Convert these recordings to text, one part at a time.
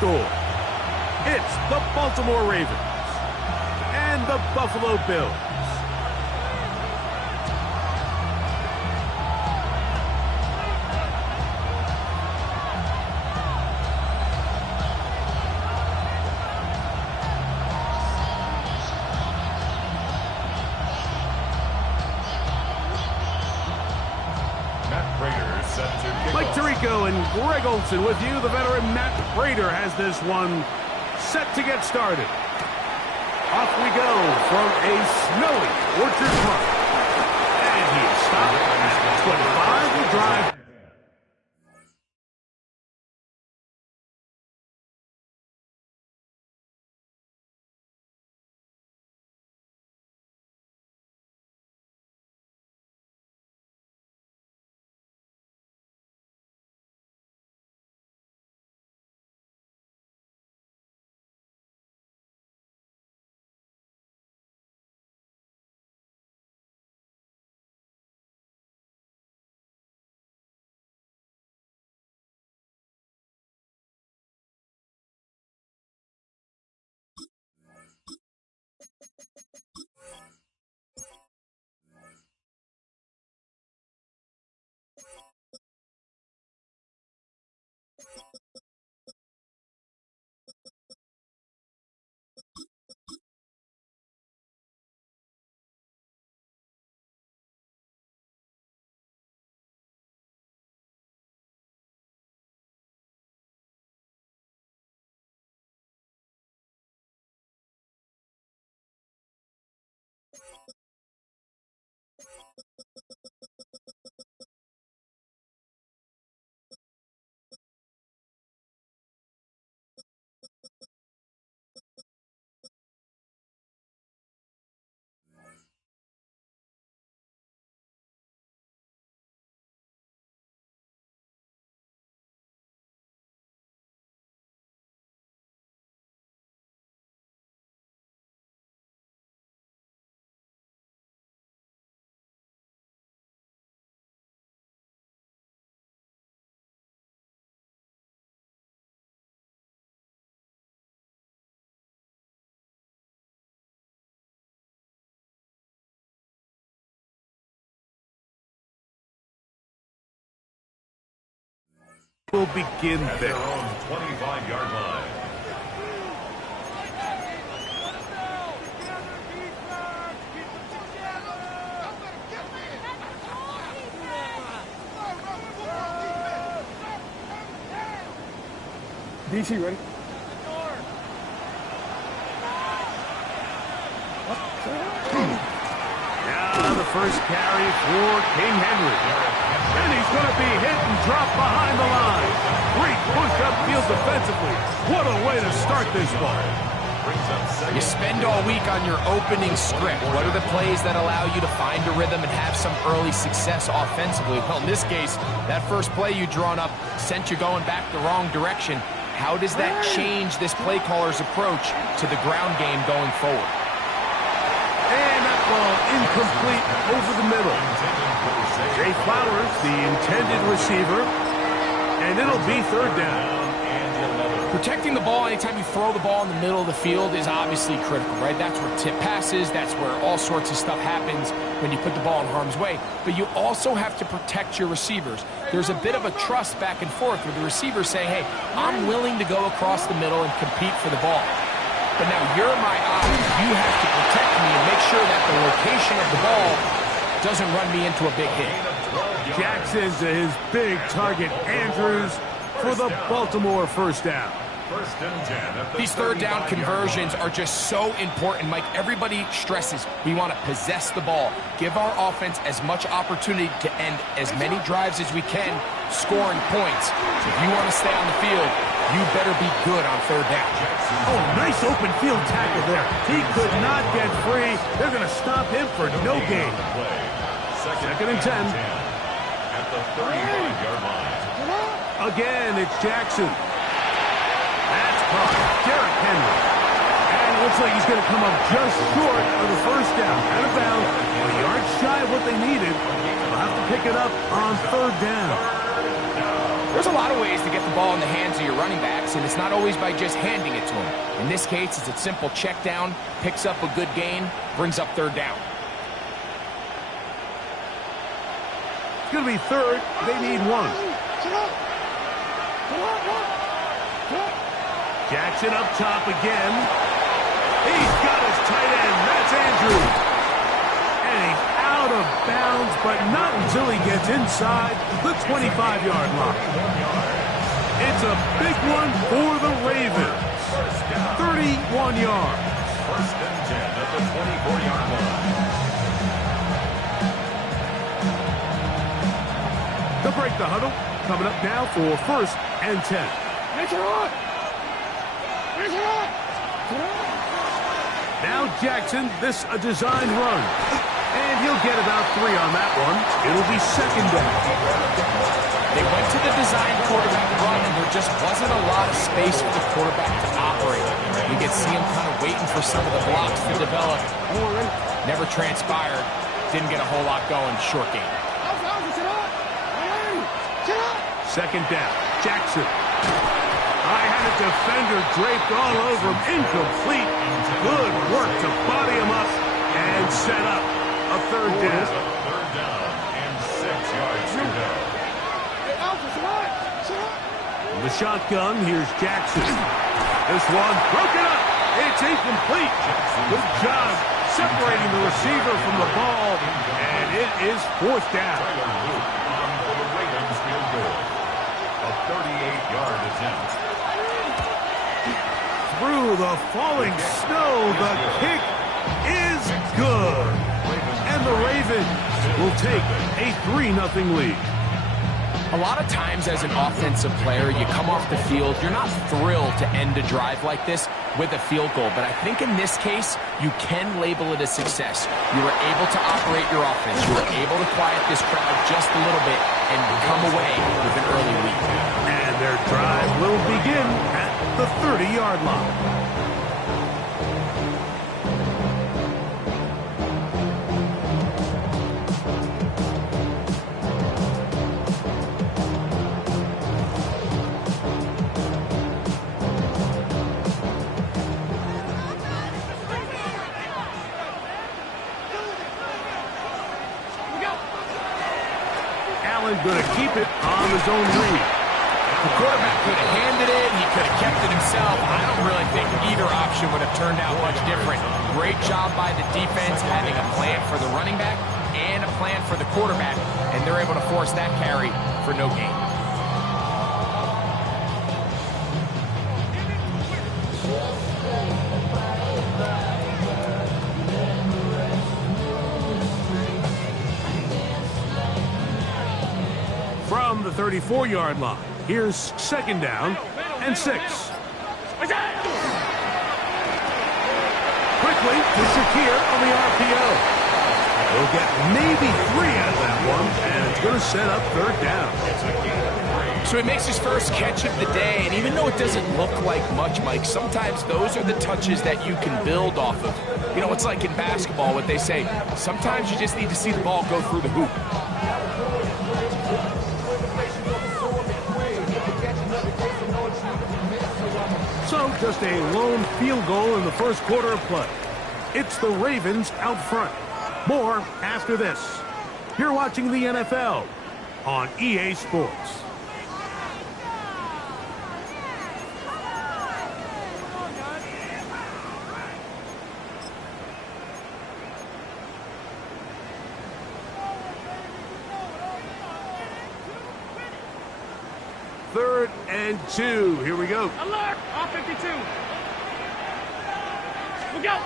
score. It's the Baltimore Ravens and the Buffalo Bills. Mike Tirico and Greg Olson with you. The veteran Matt Prater has this one set to get started. Off we go from a snowy Orchard Park. And he is stopped at 25. He drive. Will begin there. 25-yard line. DC ready? Now the first carry for King Henry. And he's going to be hit and dropped behind the line. Great push upfield defensively. What a way to start this ball. You spend all week on your opening script. What are the plays that allow you to find a rhythm and have some early success offensively? Well, in this case, that first play you drawn up sent you going back the wrong direction. How does that change this play caller's approach to the ground game going forward? And that ball incomplete over the middle. Jay Flowers, the intended receiver, and it'll be third down. Protecting the ball anytime you throw the ball in the middle of the field is obviously critical, right? That's where tip passes, that's where all sorts of stuff happens when you put the ball in harm's way. But you also have to protect your receivers. There's a bit of a trust back and forth where the receivers say, hey, I'm willing to go across the middle and compete for the ball. But now you're my eye. You have to protect me and make sure that the location of the ball doesn't run me into a big hit. Jackson to his big target, Andrews, for the Baltimore first down. These third down conversions are just so important, Mike. Everybody stresses we want to possess the ball, give our offense as much opportunity to end as many drives as we can, scoring points. So if you want to stay on the field, you better be good on third down. Oh, nice open field tackle there. He could not get free. They're going to stop him for no gain. Second and 10. At the 35-yard line. Again, it's Jackson. That's caught. Derrick Henry. And it looks like he's going to come up just short of the first down. Out of bounds. Well, the yards shy of what they needed. They'll have to pick it up on third down. There's a lot of ways to get the ball in the hands of your running backs, and it's not always by just handing it to them. In this case, it's a simple check down, picks up a good gain, brings up third down. It's going to be third. They need one. Jackson up top again. He's got his tight end. That's Andrews. And he's out of bounds, but not until he gets inside the 25-yard line. It's a big one for the Ravens. 31 yards. First and 10 at the 24-yard line. They'll break the huddle. Coming up now for first and 10. Now Jackson, this a designed run. And he'll get about 3 on that one. It'll be second down. They went to the design quarterback run, and there just wasn't a lot of space for the quarterback to operate. You could see him kind of waiting for some of the blocks to develop. Never transpired. Didn't get a whole lot going. Short game. Second down. Jackson. I had a defender draped all over him. Incomplete. Good work to body him up and set up a third down. Third down and 6 yards to go. The shotgun, here's Jackson. This one broken up. It's incomplete. Good job separating the receiver from the ball, and it is fourth down. On for the Ravens field goal. A 38-yard attempt. Through the falling snow, the kick is good. And the Ravens will take a 3-0 lead. A lot of times as an offensive player, you come off the field, you're not thrilled to end a drive like this with a field goal. But I think in this case, you can label it a success. You were able to operate your offense. You were able to quiet this crowd just a little bit and come away with an early lead. And their drive will begin at the 30-yard line. Going to keep it on his own read. The quarterback could have handed it. He could have kept it himself. I don't really think either option would have turned out much different. Great job by the defense having a plan for the running back and a plan for the quarterback, and they're able to force that carry for no gain. From the 34-yard line, here's second down and 6. Quickly to Shakir on the RPO. He'll get maybe 3 out of that one, and it's going to set up third down. So he makes his first catch of the day, and even though it doesn't look like much, Mike, sometimes those are the touches that you can build off of. You know, it's like in basketball, what they say, sometimes you just need to see the ball go through the hoop. So just a lone field goal in the first quarter of play. It's the Ravens out front. More after this. You're watching the NFL on EA Sports. Third and 2. Here we go. Alert! Off 52. We go.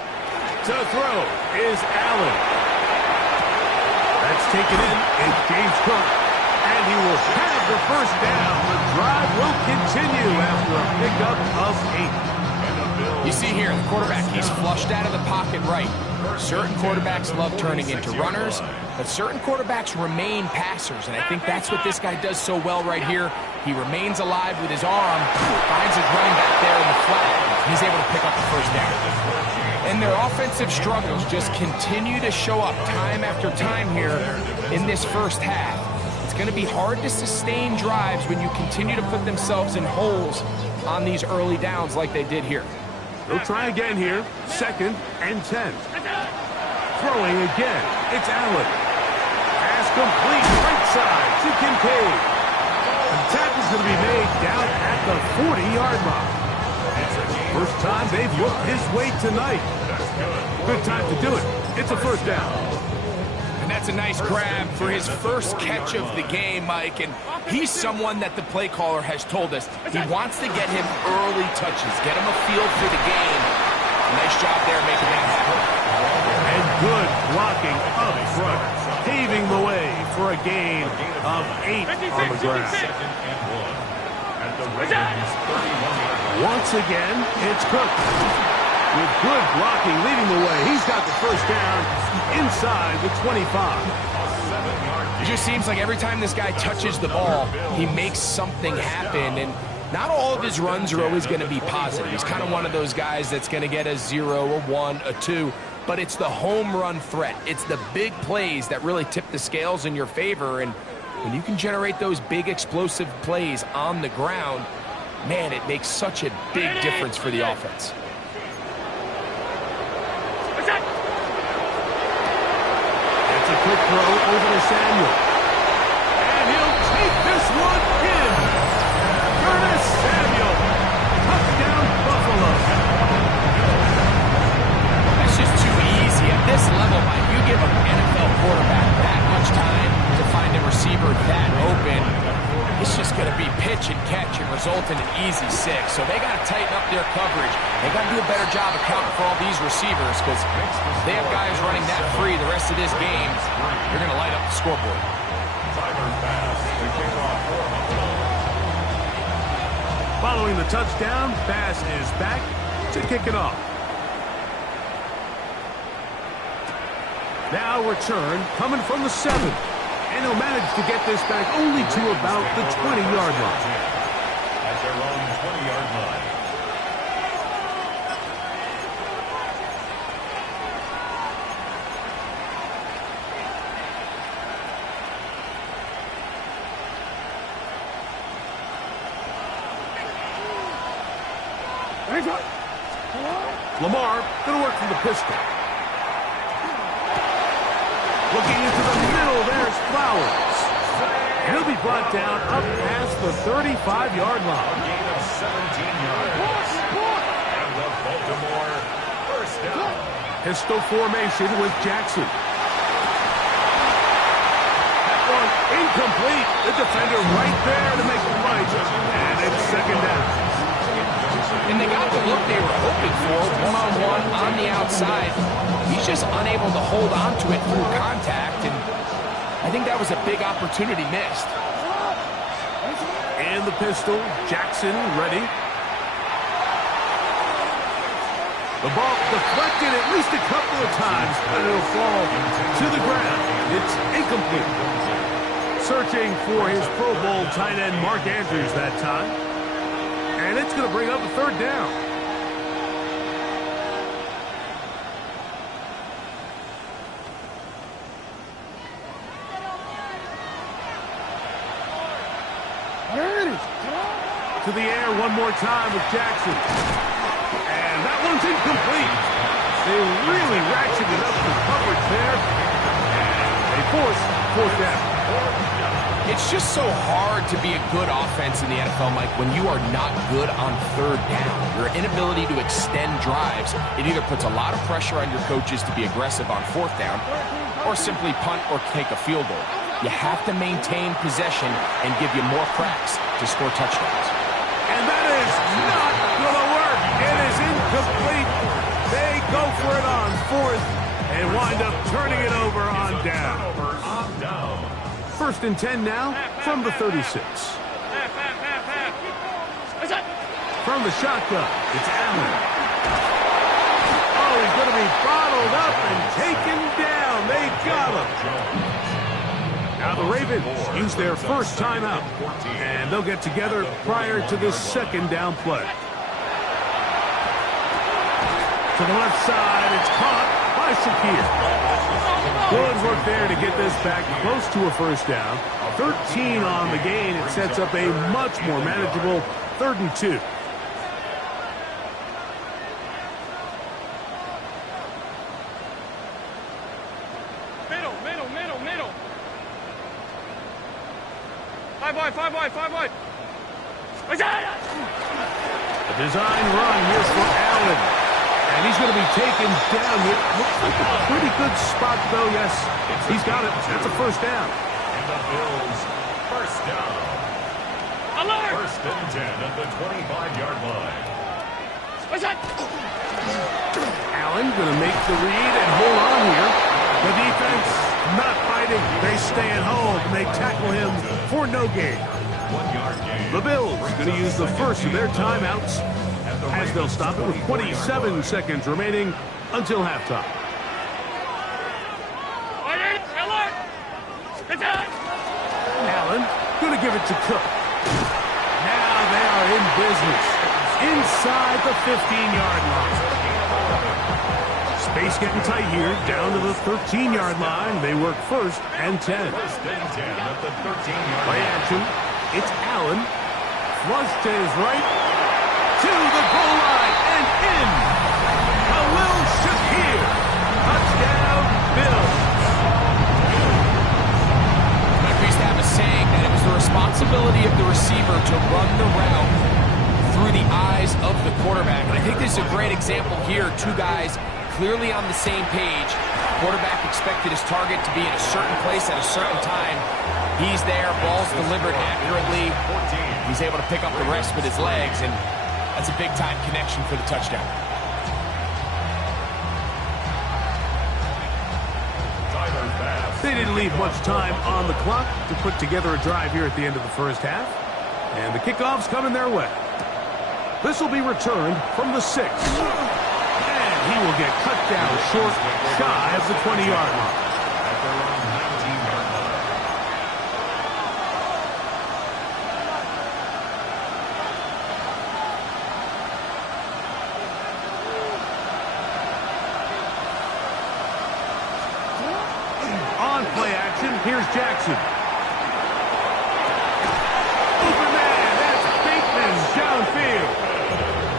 To throw is Allen. That's taken in. It's James Cook. And he will have the first down. The drive will continue after a pickup of 8. You see here, the quarterback, he's flushed out of the pocket right. Certain quarterbacks love turning into runners, but certain quarterbacks remain passers, and I think that's what this guy does so well right here. He remains alive with his arm, finds his running back there in the flat, and he's able to pick up the first down. And their offensive struggles just continue to show up time after time here in this first half. It's it's going to be hard to sustain drives when you continue to put themselves in holes on these early downs like they did here. They'll try again here. 2nd and 10. Throwing again. It's Allen. Pass complete right side to Kincaid. The tackle is going to be made down at the 40-yard line. First time they've looked his way tonight. Good time to do it. It's a 1st down. And that's a nice grab for his first catch of the game, Mike. And he's someone that the play caller has told us he wants to get him early touches, get him a feel for the game. Nice job there making that happen. And good blocking up front, paving the way for a gain of 8 on the ground. Once again, it's Cook. With good blocking leading the way, he's got the 1st down inside the 25. It just seems like every time this guy touches the ball, he makes something happen. And not all of his runs are always going to be positive. He's kind of one of those guys that's going to get a 0, a 1, a 2. But it's the home run threat. It's the big plays that really tip the scales in your favor. And when you can generate those big explosive plays on the ground, man, it makes such a big difference for the offense. It's a quick throw over to Samuel. And he'll take this one in. Curtis Samuel. Touchdown, Buffalo. That's just too easy. At this level, Mike, you give an NFL quarterback that much time to find a receiver that open, it's just going to be pitch and catch and result in an easy 6. So they got to tighten up their coverage. They got to do a better job accounting for all these receivers because they have guys running that free the rest of this game. They're going to light up the scoreboard. Following the touchdown, Bass is back to kick it off. Now return coming from the 7. And he'll manage to get this back only to about the 20-yard line. At their own 20-yard line. Lamar going to work from the pistol. Looking into the middle, there's Flowers. And he'll be brought down up past the 35-yard line. Gain of 17 yards. And the Baltimore 1st down. Pistol formation with Jackson. That one incomplete. The defender right there to make the fight. And it's 2nd down. And they got the look they were hoping for, one-on-one on the outside. He's just unable to hold on to it through contact, and I think that was a big opportunity missed. And the pistol, Jackson ready. The ball deflected at least a couple of times, but it'll fall to the ground. It's incomplete. Searching for his Pro Bowl tight end Mark Andrews that time. And it's going to bring up a 3rd down. To the air one more time with Jackson. And that one's incomplete. They really ratcheted up the coverage there. And they force 4th down. It's just so hard to be a good offense in the NFL, Mike, when you are not good on 3rd down. Your inability to extend drives, it either puts a lot of pressure on your coaches to be aggressive on 4th down or simply punt or take a field goal. You have to maintain possession and give you more cracks to score touchdowns. And that is not going to work. It is incomplete. They go for it on 4th and wind up turning it over on down. 1st and 10 now from the 36. From the shotgun, it's Allen. Oh, he's going to be bottled up and taken down. They got him. Now the Ravens use their first timeout, and they'll get together prior to this 2nd down play. To the left side, it's caught by Shakir. Good work there to get this back close to a first down. 13 on the gain. It sets up a much more manageable 3rd and 2. Middle. 5 wide. A design run here for Allen. And he's going to be taken down here. Looks like a pretty good spot, though. Yes, he's got it. That's a first down. And the Bills, first down. Alert! 1st and 10 at the 25-yard line. Allen going to make the read and hold on here. The defense not fighting. They stay at home. They tackle him for no gain. 1-yard gain. The Bills going to use the first of their timeouts as they'll stop it with 27 seconds remaining until halftime. Allen going to give it to Cook. Now they are in business inside the 15-yard line. Space getting tight here, down to the 13-yard line. They work 1st and 10. 1st and 10 at the 13-yard Play line. action. It's Allen. Flush to his right. To the goal line and in. Khalil Shakir. Touchdown, Bills. We used to have a saying that it was the responsibility of the receiver to run the route through the eyes of the quarterback. And I think this is a great example here. 2 guys clearly on the same page. Quarterback expected his target to be in a certain place at a certain time. He's there, ball's delivered accurately. He's able to pick up the rest with his legs, and that's a big-time connection for the touchdown. They didn't leave much time on the clock to put together a drive here at the end of the first half. And the kickoff's coming their way. This will be returned from the 6. And he will get cut down short, shy of the 20-yard line. At their own 19-yard line. On play action, here's Jackson. Open man, that's Bateman downfield.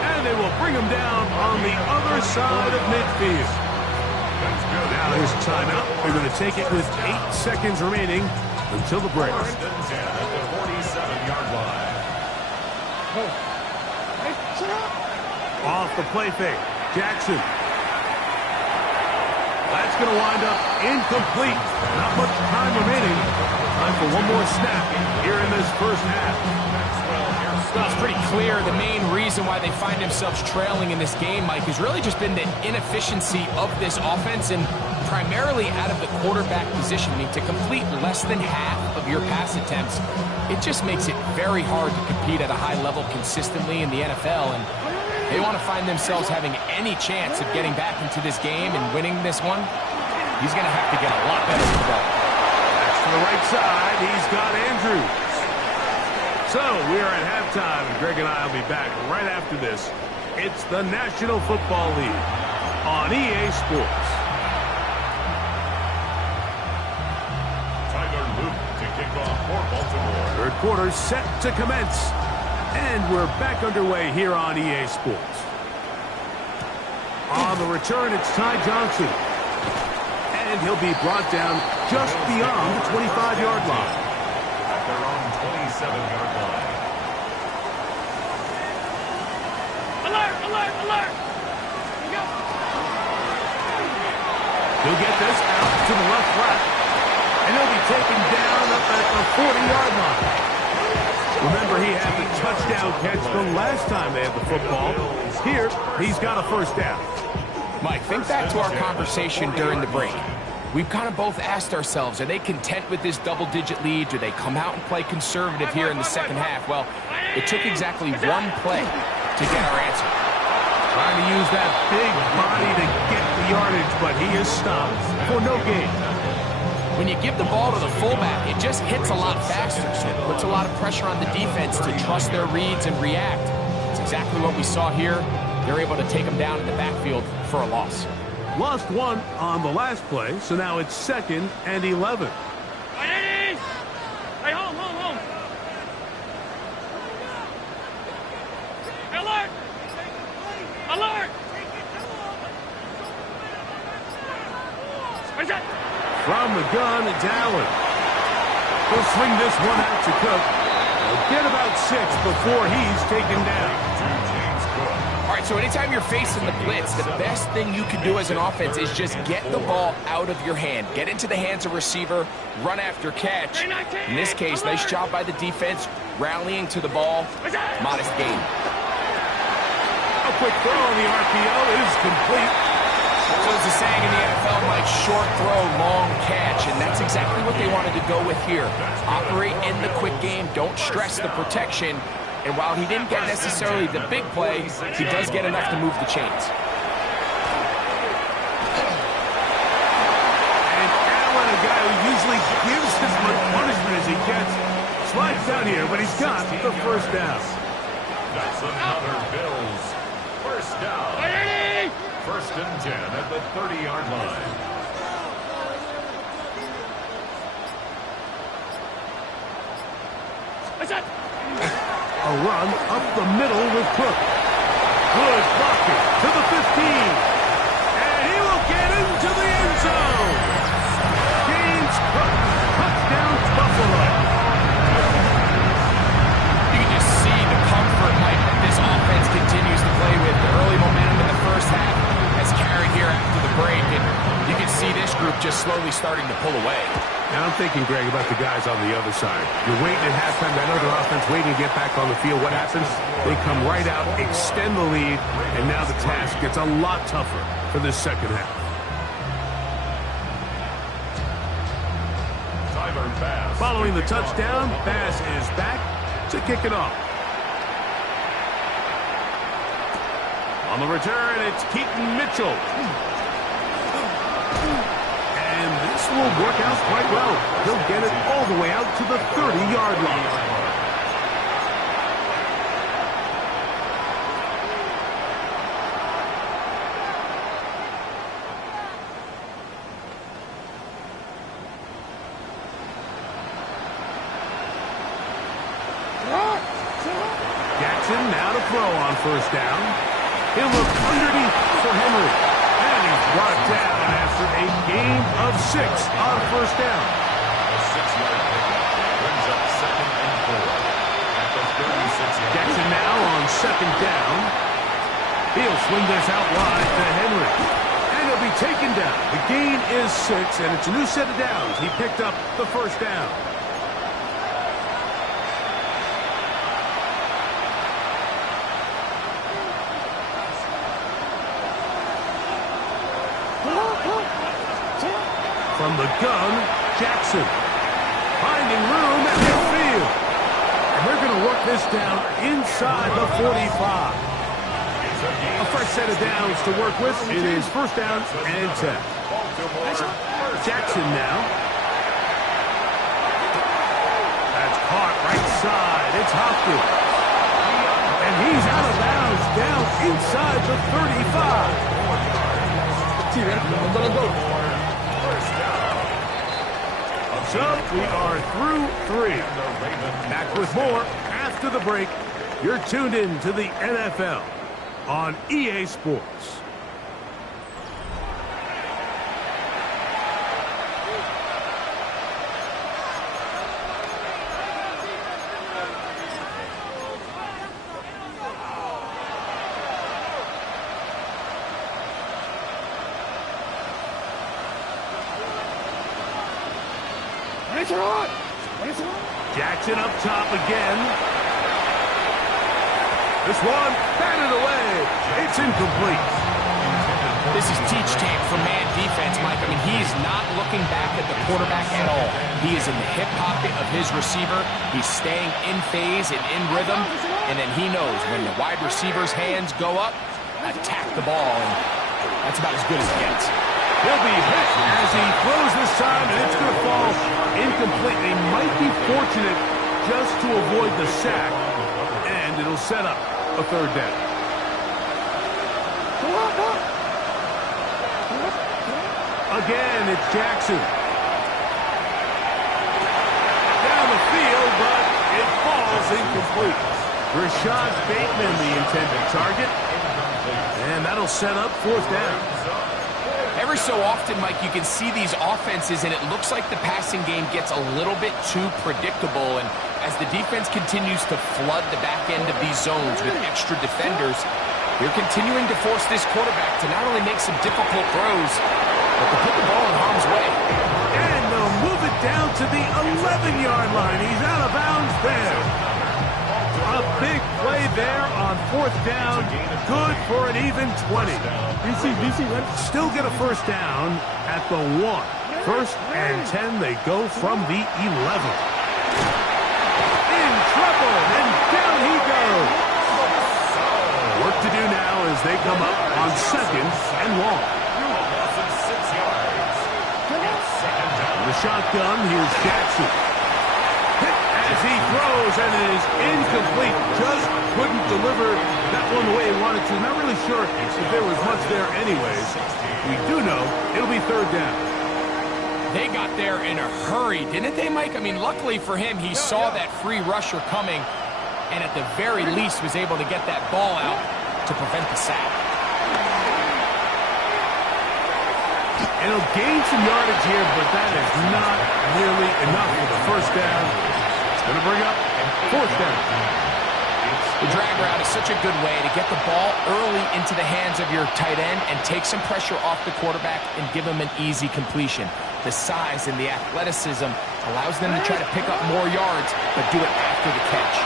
And they will bring him down on the other side of midfield. Now there's a timeout. They're going to take it with 8 seconds remaining until the break. 1st and 10 at the 47-yard line. Off the play fake, Jackson. That's going to wind up incomplete. Not much time remaining. Time for one more snap here in this first half. It's pretty clear the main reason why they find themselves trailing in this game, Mike, has really just been the inefficiency of this offense and primarily out of the quarterback position. I mean, to complete less than half of your pass attempts, it just makes it very hard to compete at a high level consistently in the NFL. And they want to find themselves having any chance of getting back into this game and winning this one. He's going to have to get a lot better with the ball. That's to the right side. He's got Andrews. So we are at halftime, and Greg and I will be back right after this. It's the National Football League on EA Sports. Tyler Luke to kick off for Baltimore. Third quarter set to commence. And we're back underway here on EA Sports. On the return, it's Ty Johnson. And he'll be brought down just beyond the 25-yard line. At their own 27-yard line. Alert! He'll get this out to the left flat. And he'll be taken down up at the 40-yard line. Remember, he had the touchdown catch the last time they had the football. Here, he's got a first down. Mike, think back to our conversation during the break. We've kind of both asked ourselves, are they content with this double-digit lead? Do they come out and play conservative here in the second half? Well, it took exactly one play to get our answer. Trying to use that big body to get the yardage, but he is stopped for no gain. When you give the ball to the fullback, it just hits a lot faster, so it puts a lot of pressure on the defense to trust their reads and react. It's exactly what we saw here. They're able to take him down in the backfield for a loss. Lost one on the last play, so now it's 2nd and 11. Hey, home. Alert! Alert! From the gun, it's Allen. He'll swing this one out to Cook. He'll get about 6 before he's taken down. All right, so anytime you're facing the blitz, the best thing you can do as an offense is just get the ball out of your hand. Get into the hands of receiver, run after catch. In this case, nice job by the defense, rallying to the ball. Modest gain. A quick throw on the RPO is complete. So there's a saying in the NFL, Mike, short throw, long catch, and that's exactly what they wanted to go with here. Operate in the quick game, don't stress the protection, and while he didn't get necessarily the big play, he does get enough to move the chains. And Allen, a guy who usually gives as much punishment as he gets, slides down here, but he's got the first down. That's another Bills first down. 1st and 10 at the 30-yard line. A run up the middle with Cook. Good blocking to the 15. And he will get into the end zone. James Cook, touchdown Buffalo. You can just see the comfort, Mike, that this offense continues to play with. The early momentum in the first half has carried here after the break, and you can see this group just slowly starting to pull away. Now I'm thinking, Greg, about the guys on the other side. You're waiting at halftime, that other offense waiting to get back on the field. What happens? They come right out, extend the lead, and now the task gets a lot tougher for this second half. Following the touchdown, Bass is back to kick it off. On the return, it's Keaton Mitchell. And this will work out quite well. He'll get it all the way out to the 30-yard line. Jackson now to throw on first down. He'll look underneath for Henry. And he's brought down after a gain of 6 on first down. A 6-yard pickup brings up 2nd and 4 at the 36-yard. Jackson now on 2nd down. He'll swing this out wide to Henry. And he'll be taken down. The gain is 6, and it's a new set of downs. He picked up the first down. From the gun, Jackson. Finding room at midfield. And they're going to work this down inside the 45. A fresh set of downs to work with. It is first down and 10. Jackson now. That's caught right side. It's Hopkins. And he's out of bounds down inside the 35. So we are through 3. Back with more after the break. You're tuned in to the NFL on EA Sports. Jackson up top again. This one batted away. It's incomplete. This is teach tape for man defense, Mike. I mean, he is not looking back at the quarterback at all. He is in the hip pocket of his receiver. He's staying in phase and in rhythm. And then he knows when the wide receiver's hands go up, attack the ball. And that's about as good as it gets. He'll be hit as he throws this time, and it's going to fall incomplete. They might be fortunate just to avoid the sack, and it'll set up a third down. Again, it's Jackson. Down the field, but it falls incomplete. Rashad Bateman, the intended target. And that'll set up fourth down. Every so often, Mike, you can see these offenses, and it looks like the passing game gets a little bit too predictable. And as the defense continues to flood the back end of these zones with extra defenders, they're continuing to force this quarterback to not only make some difficult throws, but to put the ball in harm's way. And they'll move it down to the 11-yard line. He's out of bounds there. A big play there on fourth down. Good for an even 20. Still get a first down at the 1. First and 10, they go from the 11. In trouble, and down he goes. Work to do now as they come up on second and long. The shotgun, here's Jackson. Hit as he throws, and it is incomplete. Just couldn't deliver that one the way he wanted to. Not really sure if there was much there anyways. We do know it'll be third down. They got there in a hurry, didn't they, Mike? I mean, luckily for him, he saw that free rusher coming, and at the very least was able to get that ball out to prevent the sack. And he'll gain some yardage here, but that is not nearly enough for the first down. It's going to bring up fourth down. The drag route is such a good way to get the ball early into the hands of your tight end and take some pressure off the quarterback and give him an easy completion. The size and the athleticism allows them to try to pick up more yards, but do it after the catch.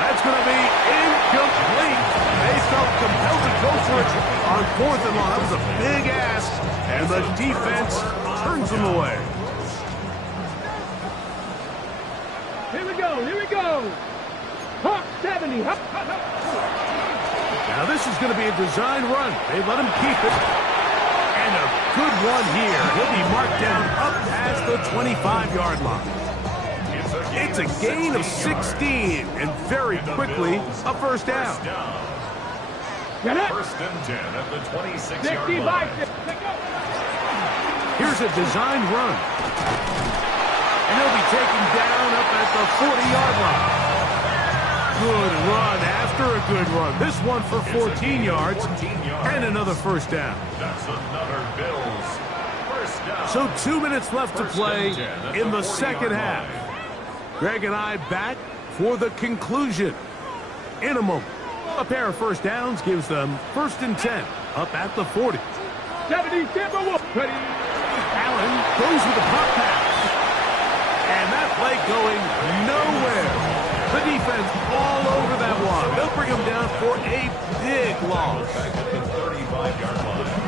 That's going to be incomplete. They felt compelled to go for it on fourth and long. That was a big ask, and the defense turns them away. Here we go, here we go. Hawk 70. Now this is going to be a design run. They let him keep it. And a good one here. He'll be marked down up past the 25-yard line. It's a gain of 16, and very quickly, a first down. First and 10 at the 26-yard line. Here's a design run. And he'll be taken down up at the 40-yard line. Good run after a good run. This one for 14 yards and another first down. That's another Bills first down. So 2 minutes left to play in the second half. Greg and I back for the conclusion. In a moment, a pair of first downs gives them first and 10 up at the 40. 70, ready. Allen goes with a pop pass. And that play going nowhere. The defense all over that one. They'll bring him down for a big loss. Back at the 35-yard line.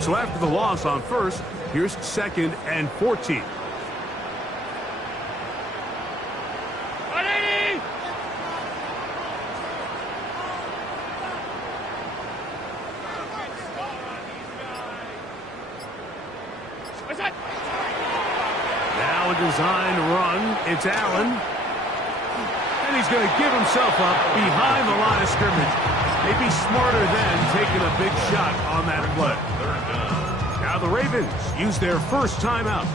So after the loss on first, here's second and 14. Now a design run. It's Allen. And he's going to give himself up behind the line of scrimmage. Maybe smarter than taking a big shot on that play. Now the Ravens use their first timeout.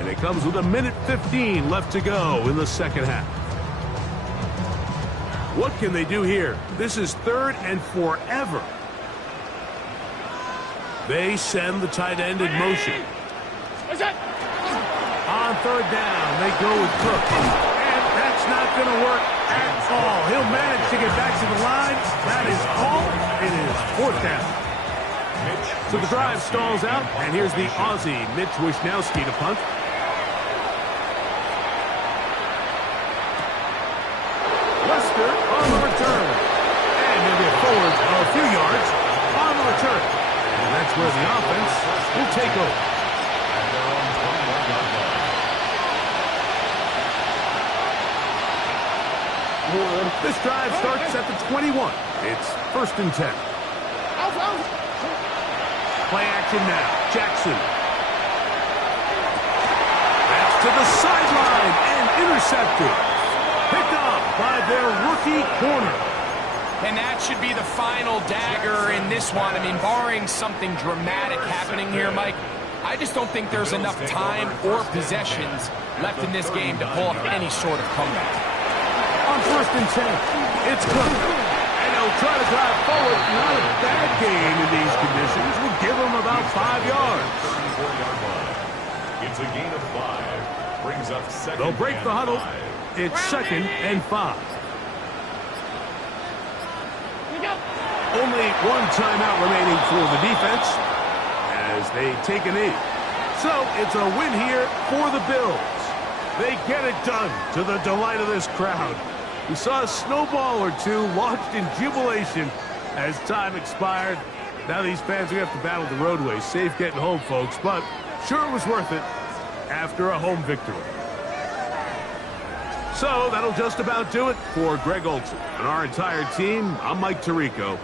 And it comes with 1:15 left to go in the second half. What can they do here? This is third and forever. They send the tight end in motion. On third down, they go with Cook. And that's not going to work at all. He'll manage to get back to the line. That is all. It is fourth down. So the drive stalls out, and here's the Aussie, Mitch Wishnowsky, to punt. Lester on the return. And he'll get forward a few yards on the return. And that's where the offense will take over. This drive starts at the 21. It's first and 10. Play action now. Jackson. That's to the sideline and intercepted. Picked off by their rookie corner. And that should be the final dagger in this one. I mean, barring something dramatic happening here, Mike, I just don't think there's enough time or possessions left in this game to pull off any sort of comeback. On 1st and 10, it's Cook. And he'll try to drive forward. Not a bad gain in these conditions. Will give him about 5 yards. 34-yard line. It's a gain of 5. Brings up second. They'll break the huddle. 5. It's 2nd and 5. Only one timeout remaining for the defense as they take a knee. So it's a win here for the Bills. They get it done to the delight of this crowd. We saw a snowball or two launched in jubilation as time expired. Now these fans are going to have to battle the roadways. Safe getting home, folks, but sure it was worth it after a home victory. So that'll just about do it for Greg Olson and our entire team. I'm Mike Tirico.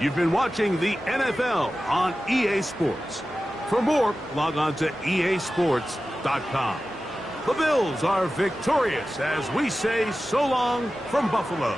You've been watching the NFL on EA Sports. For more, log on to easports.com. The Bills are victorious as we say so long from Buffalo.